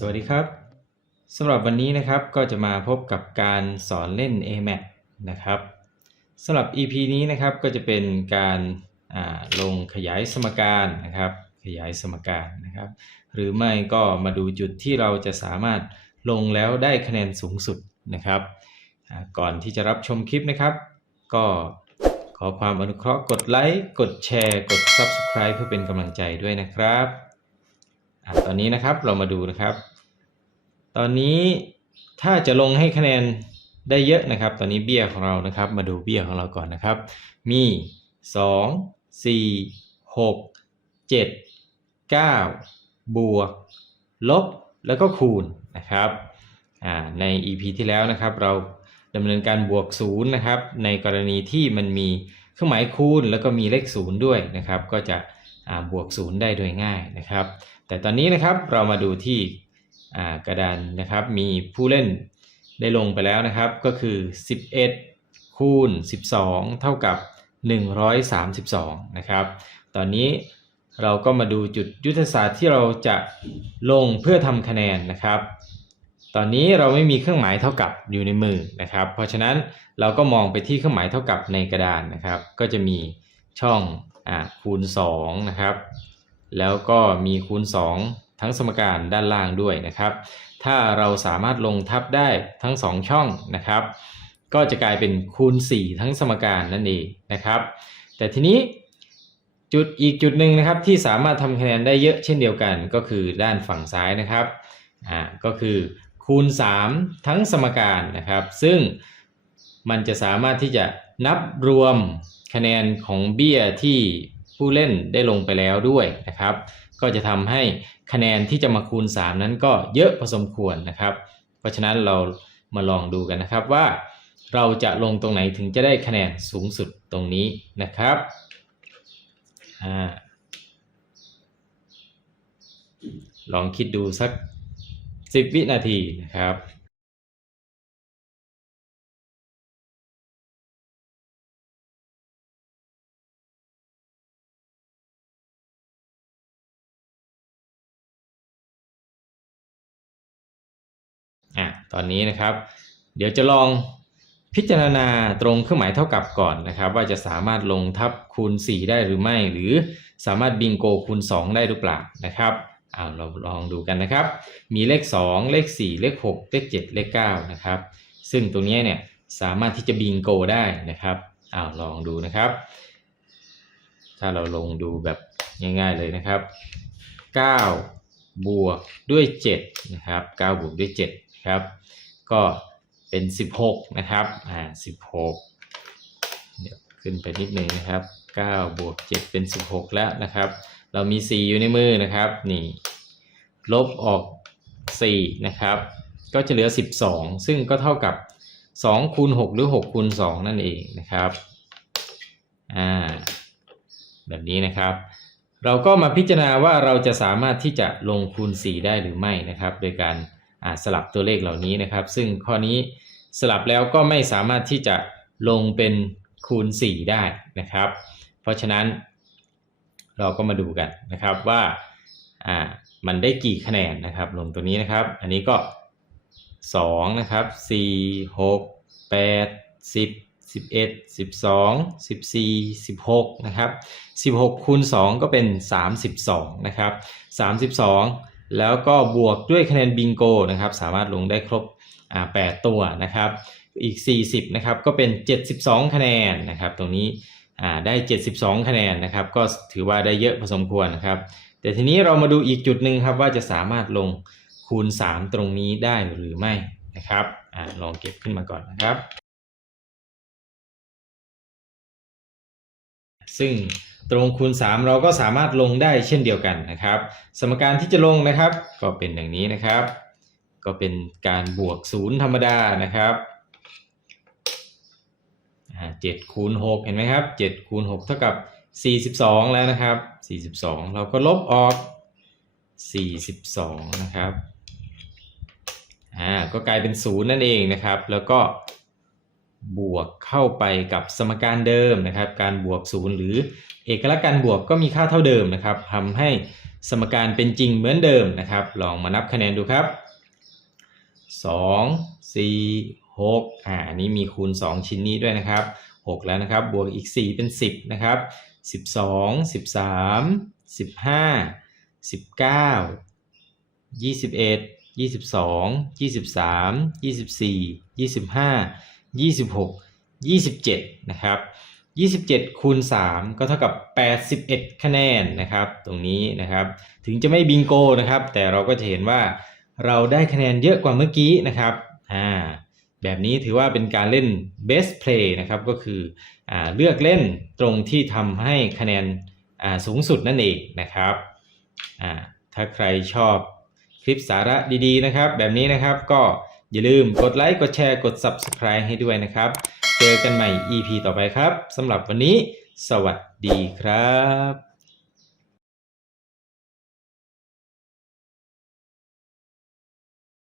สวัสดีครับสำหรับวันนี้นะครับก็จะมาพบกับการสอนเล่น AMAT นะครับสำหรับ EP นี้นะครับก็จะเป็นการาลงขยายสมการนะครับ ขยายสมการนะครับ หรือไม่ก็มาดูจุดที่เราจะสามารถลงแล้วได้คะแนนสูงสุดนะครับก่อนที่จะรับชมคลิปนะครับ ก็ขอความอนุเคราะห์กดไลค์กดแชร์ กด Subscribe เพื่อเป็นกำลังใจด้วยนะครับ ตอนนี้นะครับเรามาดูนะครับ ตอนนี้ถ้าจะลงให้คะแนนได้เยอะนะครับ ตอนนี้เบี้ยของเรานะครับ มาดูเบี้ยของเราก่อนนะครับ มี 2 4 6 7 9 บวก ลบ แล้วก็คูณนะครับใน EP ที่แล้วนะครับ เราดำเนินการบวก0นะครับ ในกรณีที่มันมีเครื่องหมายคูณ แล้วก็มีเลข0ด้วยนะครับ ก็จะบวก0ได้โดยง่ายนะครับ แต่ตอนนี้นะครับเรามาดูที่กระดานนะครับ มีผู้เล่นได้ลงไปแล้วนะครับ ก็คือ 11 คูณ 12 เท่ากับ 132 นะครับ ตอนนี้เราก็มาดูจุดยุทธศาสตร์ที่เราจะลงเพื่อทำคะแนนนะครับ ตอนนี้เราไม่มีเครื่องหมายเท่ากับอยู่ในมือนะครับ เพราะฉะนั้นเราก็มองไปที่เครื่องหมายเท่ากับในกระดานนะครับ ก็จะมีช่องอคูณ2นะครับ แล้วก็มีคูณ 2 ทั้งสมการด้านล่างด้วยนะครับ ถ้าเราสามารถลงทับได้ทั้ง 2 ช่องนะครับ ก็จะกลายเป็นคูณ 4 ทั้งสมการนั่นเองนะครับ แต่ทีนี้จุดอีกจุดหนึ่งนะครับที่สามารถทำคะแนนได้เยอะเช่นเดียวกัน ก็คือด้านฝั่งซ้ายนะครับอ่าก็คือคูณ 3 ทั้งสมการนะครับ ซึ่งมันจะสามารถที่จะนับรวมคะแนนของเบี้ยที่ ผู้เล่นได้ลงไปแล้วด้วยนะครับ ก็จะทำให้คะแนนที่จะมาคูณ 3 นั้นก็เยอะพอสมควรนะครับ เพราะฉะนั้นเรามาลองดูกันนะครับว่า เราจะลงตรงไหนถึงจะได้คะแนนสูงสุดตรงนี้นะครับอลองคิดดูสัก 10 วินาทีนะครับ ตอนนี้นะครับ เดี๋ยวจะลองพิจารณาตรงเครื่องหมายเท่ากับก่อนนะครับ ว่าจะสามารถลงทับคูณ 4 ได้หรือไม่ หรือสามารถบิงโกคูณ 2 ได้หรือเปล่านะครับเอาเราลองดูกันนะครับ มีเลข 2 เลข 4 เลข 6 เลข 7 เลข9นะครับซึ่งตรงนี้เนี่ยสามารถที่จะบิงโกได้นะครับเอาลองดูนะครับ ถ้าเราลงดูแบบง่ายๆเลยนะครับ 9 บวกด้วย7นะครับ9บวกด้วย 7 ครับ ก็เป็น 16 นะครับ อ่า 16 เดี๋ยวขึ้นไปนิดนึงนะครับ 9 บวก 7 เป็น 16 แล้วนะครับ เรามี 4 อยู่ในมือนะครับ นี่ ลบออก 4 นะครับ ก็จะเหลือ 12 ซึ่งก็เท่ากับ 2 คูณ 6 หรือ 6 คูณ 2 นั่นเองนะครับ อ่า แบบนี้นะครับเราก็มาพิจารณาว่าเราจะสามารถที่จะลงคูณ 4 ได้หรือไม่นะครับ โดยการ สลับตัวเลขเหล่านี้นะครับ ซึ่งข้อนี้สลับแล้วก็ไม่สามารถที่จะลงเป็นคูณ 4 ได้นะครับ เพราะฉะนั้นเราก็มาดูกันนะครับว่าอ่ามันได้กี่คะแนนนะครับลงตัวนี้นะครับ อันนี้ก็ 2 นะครับ 4 6 8 10 11 12 14 16 นะครับ 16คูณ2ก็เป็น 32 นะครับ 32 แล้วก็บวกด้วยคะแนนบิงโกนะครับสามารถลงได้ครบ8 ตัวนะครับอีก 40นะครับก็เป็น 72 คะแนนนะครับตรงนี้ได้ 72 คะแนนนะครับก็ถือว่าได้เยอะพอสมควรนะครับแต่ทีนี้เรามาดูอีกจุดหนึ่งครับว่าจะสามารถลงคูณ 3 ตรงนี้ได้หรือไม่นะครับอลองเก็บขึ้นมาก่อนนะครับ ซึ่ง ตรงคูณ 3 เราก็สามารถลงได้เช่นเดียวกันนะครับ สมการที่จะลงนะครับ ก็เป็นอย่างนี้นะครับ ก็เป็นการบวก0ธรรมดานะครับเจ็ดคูณ6เห็นไหมครับ7คูณ6เท่ากับ42แล้วนะครับ42เราก็ลบออก42นะครับอ่าก็กลายเป็น0นั่นเองนะครับ แล้วก็ บวกเข้าไปกับสมการเดิมนะครับ การบวก0หรือเอกลักษณ์การบวกก็มีค่าเท่าเดิมนะครับทำให้สมการเป็นจริงเหมือนเดิมนะครับ ลองมานับคะแนนดูครับ 2 4 6อ่าอันนี้มีคูณ 2 ชิ้นนี้ด้วยนะครับ 6 แล้วนะครับ บวกอีก 4 เป็น 10 นะครับ 12 13 15 19 21 22 23 24 25 26 27 นะครับ 27 คูณ 3 ก็เท่ากับ 81 คะแนนนะครับ ตรงนี้นะครับ ถึงจะไม่บิงโกนะครับ แต่เราก็จะเห็นว่าเราได้คะแนนเยอะกว่าเมื่อกี้นะครับ อ่า แบบนี้ถือว่าเป็นการเล่น best play นะครับ ก็คืออ่าเลือกเล่นตรงที่ทำให้คะแนนอ่าสูงสุดนั่นเองนะครับอ่าถ้าใครชอบคลิปสาระดีๆนะครับ แบบนี้นะครับก็ อย่าลืมกดไลค์ กดแชร์ กด Subscribe ให้ด้วยนะครับ เจอกันใหม่ EP ต่อไปครับสำหรับวันนี้ สวัสดีครับ